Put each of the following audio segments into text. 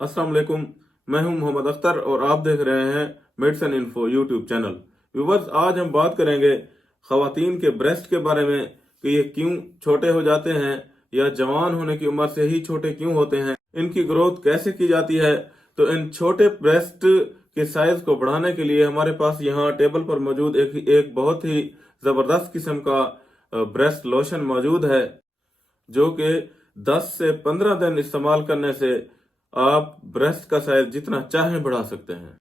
अस्सलाम वालेकुम। मैं हूं मोहम्मद अख्तर और आप देख रहे हैं medicine info YouTube channel. Viewers, आज हम बात करेंगे खवातीन के ब्रेस्ट के बारे में कि ये क्यों छोटे हो जाते हैं या जवान होने की उम्र से ही छोटे क्यों होते हैं, इनकी ग्रोथ कैसे की जाती है। तो इन छोटे ब्रेस्ट के साइज को बढ़ाने के लिए हमारे पास यहाँ टेबल पर मौजूद एक बहुत ही जबरदस्त किस्म का ब्रेस्ट लोशन मौजूद है, जो कि 10 से 15 दिन इस्तेमाल करने से आप ब्रेस्ट का साइज जितना चाहें बढ़ा सकते हैं।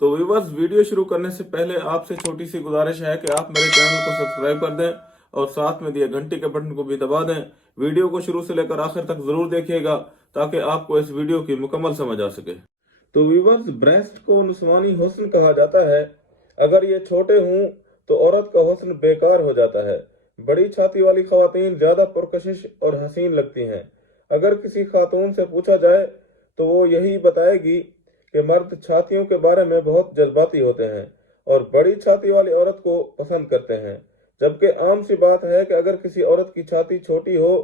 तो व्यूवर्स, वीडियो शुरू करने से पहले आपसे छोटी सी गुजारिश है कि आप मेरे चैनल को सब्सक्राइब कर दें और साथ में दिए घंटी के बटन को भी दबा दें। वीडियो को शुरू से लेकर आखिर तक जरूर देखिएगा ताकि आपको इस वीडियो की मुकम्मल समझ आ सके। तो व्यूवर्स, ब्रेस्ट को नुस्वानी हुस्न कहा जाता है। अगर ये छोटे हों तो औरत का हुस्न बेकार हो जाता है। बड़ी छाती वाली खवातीन ज्यादा पुरकशिश और हसीन लगती हैं। अगर किसी खातून से पूछा जाए तो वो यही बताएगी कि मर्द छातियों के बारे में बहुत जज्बाती होते हैं और बड़ी छाती वाली औरत को पसंद करते हैं। जबकि आम सी बात है कि अगर किसी औरत की छाती छोटी हो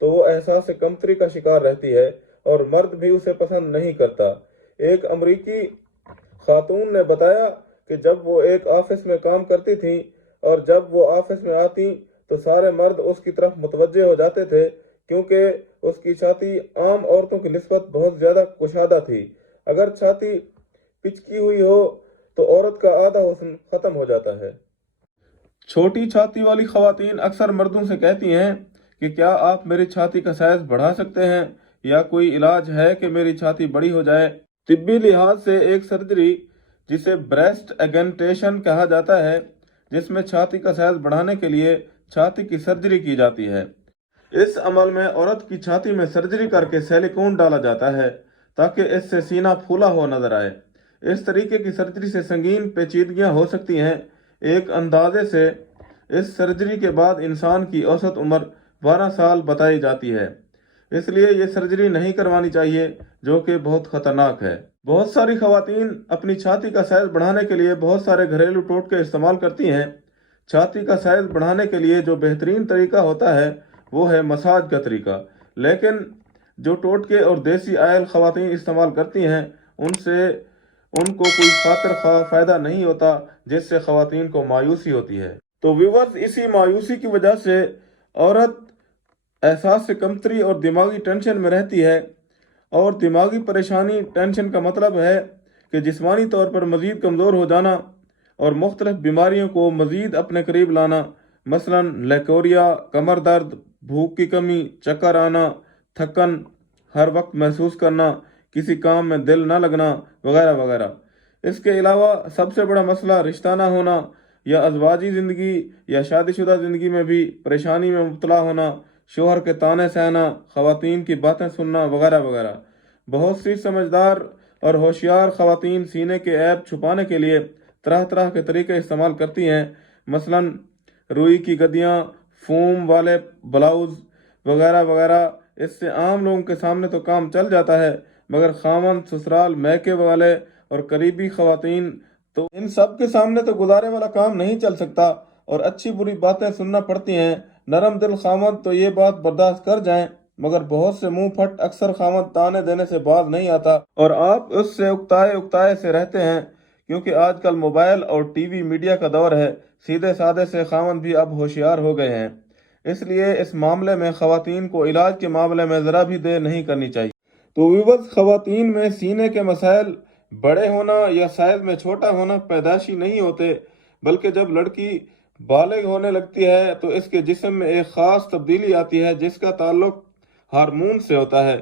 तो वो एहसास कमतरी का शिकार रहती है और मर्द भी उसे पसंद नहीं करता। एक अमरीकी खातून ने बताया कि जब वो एक ऑफिस में काम करती थी और जब वो ऑफिस में आती तो सारे मर्द उसकी तरफ मुतवज्जे हो जाते थे, क्योंकि उसकी छाती आम औरतों की निस्बत बहुत ज्यादा कुशादा थी। अगर छाती पिचकी हुई हो तो औरत का आधा हुस्न खत्म हो जाता है। छोटी छाती वाली खवातीन अक्सर मर्दों से कहती हैं कि क्या आप मेरी छाती का साइज बढ़ा सकते हैं या कोई इलाज है कि मेरी छाती बड़ी हो जाए। तिब्बी लिहाज से एक सर्जरी जिसे ब्रेस्ट एगमेंटेशन कहा जाता है, जिसमें छाती का साइज बढ़ाने के लिए छाती की सर्जरी की जाती है। इस अमल में औरत की छाती में सर्जरी करके सिलिकॉन डाला जाता है ताकि इससे सीना फूला हुआ नजर आए। इस तरीके की सर्जरी से संगीन पेचीदगियां हो सकती हैं। एक अंदाजे से इस सर्जरी के बाद इंसान की औसत उम्र 12 साल बताई जाती है। इसलिए ये सर्जरी नहीं करवानी चाहिए, जो कि बहुत खतरनाक है। बहुत सारी खवातीन अपनी छाती का साइज बढ़ाने के लिए बहुत सारे घरेलू टोटके इस्तेमाल करती हैं। छाती का साइज बढ़ाने के लिए जो बेहतरीन तरीका होता है वो है मसाज का तरीका, लेकिन जो टोटके और देसी आयल खवातीन इस्तेमाल करती हैं उनसे उनको कोई खातिर खा फायदा नहीं होता, जिससे खवातीन को मायूसी होती है। तो व्यूवर्स, इसी मायूसी की वजह से औरत एहसास से कमतरी और दिमागी टेंशन में रहती है। और दिमागी परेशानी टेंशन का मतलब है कि जिस्मानी तौर पर मज़ीद कमज़ोर हो जाना और मुख्तलिफ बीमारियों को मज़ीद अपने करीब लाना, मसलन लेकोरिया, कमर दर्द, भूख की कमी, चक्कर आना, थकन, हर वक्त महसूस करना, किसी काम में दिल न लगना वगैरह वगैरह। इसके अलावा सबसे बड़ा मसला रिश्ता ना होना या अज़वाजी ज़िंदगी या शादीशुदा ज़िंदगी में भी परेशानी में मुब्तला होना, शोहर के ताने सहना, खवातीन की बातें सुनना वगैरह वगैरह। बहुत सी समझदार और होशियार खवातीन सीने के ऐब छुपाने के लिए तरह तरह के तरीके इस्तेमाल करती हैं, मसलन रुई की गद्दियाँ, फोम वाले ब्लाउज वगैरह वगैरह। इससे आम लोगों के सामने तो काम चल जाता है, मगर खामन, ससुराल, मैके वाले और करीबी खवातीन तो इन सब के सामने तो गुजारे वाला काम नहीं चल सकता और अच्छी बुरी बातें सुनना पड़ती हैं। नरम दिल खामद तो ये बात बर्दाश्त कर जाएं, मगर बहुत से मुंह फट अक्सर खामद ताने देने से बाज नहीं आता और आप उससे उकताए उकताए से रहते हैं, क्योंकि आजकल मोबाइल और टीवी मीडिया का दौर है। सीधे साधे से खामद भी अब होशियार हो गए हैं। इसलिए इस मामले में खवातीन को इलाज के मामले में ज़रा भी देर नहीं करनी चाहिए। तो विवश खवातीन में सीने के मसाइल बड़े होना या साइज में छोटा होना पैदाशी नहीं होते, बल्कि जब लड़की बालिग होने लगती है तो इसके जिस्म में एक ख़ास तब्दीली आती है जिसका ताल्लुक हार्मोन से होता है।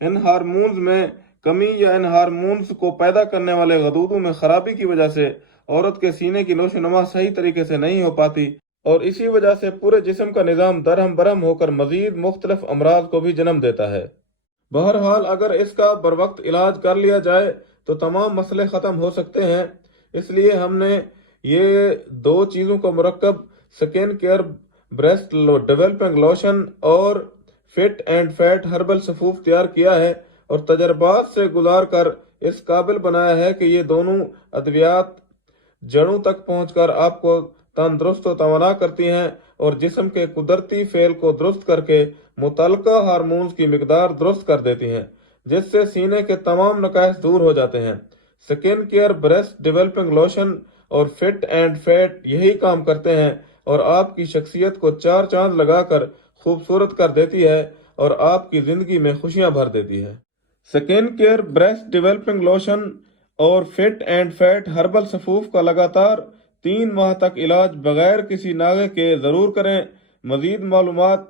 इन हार्मोन्स में कमी या इन हार्मोन्स को पैदा करने वाले गदूदों में खराबी की वजह से औरत के सीने की नोशोनुमा सही तरीके से नहीं हो पाती और इसी वजह से पूरे जिस्म का निज़ाम दरहम बरहम होकर मजीद मुख्तलिफ अमराज को भी जन्म देता है। बहरहाल, अगर इसका बर वक्त इलाज कर लिया जाए तो तमाम मसले ख़त्म हो सकते हैं। इसलिए हमने ये दो चीज़ों का मुरक्कब skin care breast developing lotion और फिट एंड फैट हर्बल सफूफ तैयार किया है और तजर्बात से गुजार कर इस काबिल बनाया है कि ये दोनों अद्वियात जड़ों तक पहुंचकर आपको तंदुरुस्त और तवाना करती हैं और जिस्म के कुदरती फेल को दुरुस्त करके मुतल्लिका हार्मोन्स की मिकदार दुरुस्त कर देती हैं। جس سے سینے کے تمام نقائص دور ہو جاتے ہیں۔ سکن کیئر بریسٹ ڈیولپنگ لوشن اور فٹ اینڈ فیٹ یہی کام کرتے ہیں اور آپ کی شخصیت کو 4 چاند لگا کر خوبصورت کر دیتی ہے اور آپ کی زندگی میں خوشیاں بھر دیتی ہے۔ سکن کیئر بریسٹ ڈیولپنگ لوشن اور فٹ اینڈ فیٹ ہربل صفوف کا لگاتار 3 ماہ تک علاج بغیر کسی ناغے کے ضرور کریں۔ مزید معلومات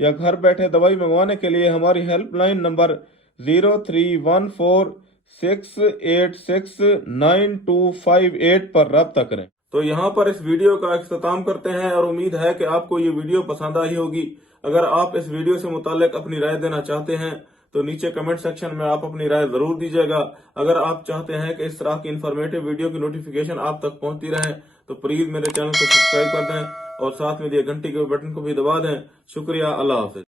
یا گھر بیٹھے دوائی منگوانے کے لیے ہماری ہیلپ لائن نمبر 0314686928 پر رابطہ کریں۔ تو یہاں پر اس ویڈیو کا اختتام کرتے ہیں اور امید ہے کہ آپ کو یہ ویڈیو پسند آئی ہوگی۔ اگر آپ اس ویڈیو سے متعلق اپنی رائے دینا چاہتے ہیں تو نیچے کمنٹ سیکشن میں آپ اپنی رائے ضرور دیجیے گا۔ اگر آپ چاہتے ہیں کہ اس طرح کی انفارمیٹو ویڈیو کی نوٹیفیکیشن آپ تک پہنچتی رہے تو پلیز میرے چینل کو سبسکرائب کر دیں اور ساتھ میں دیے گھنٹی کے بٹن کو بھی دبا دیں۔ شکریہ، اللہ حافظ۔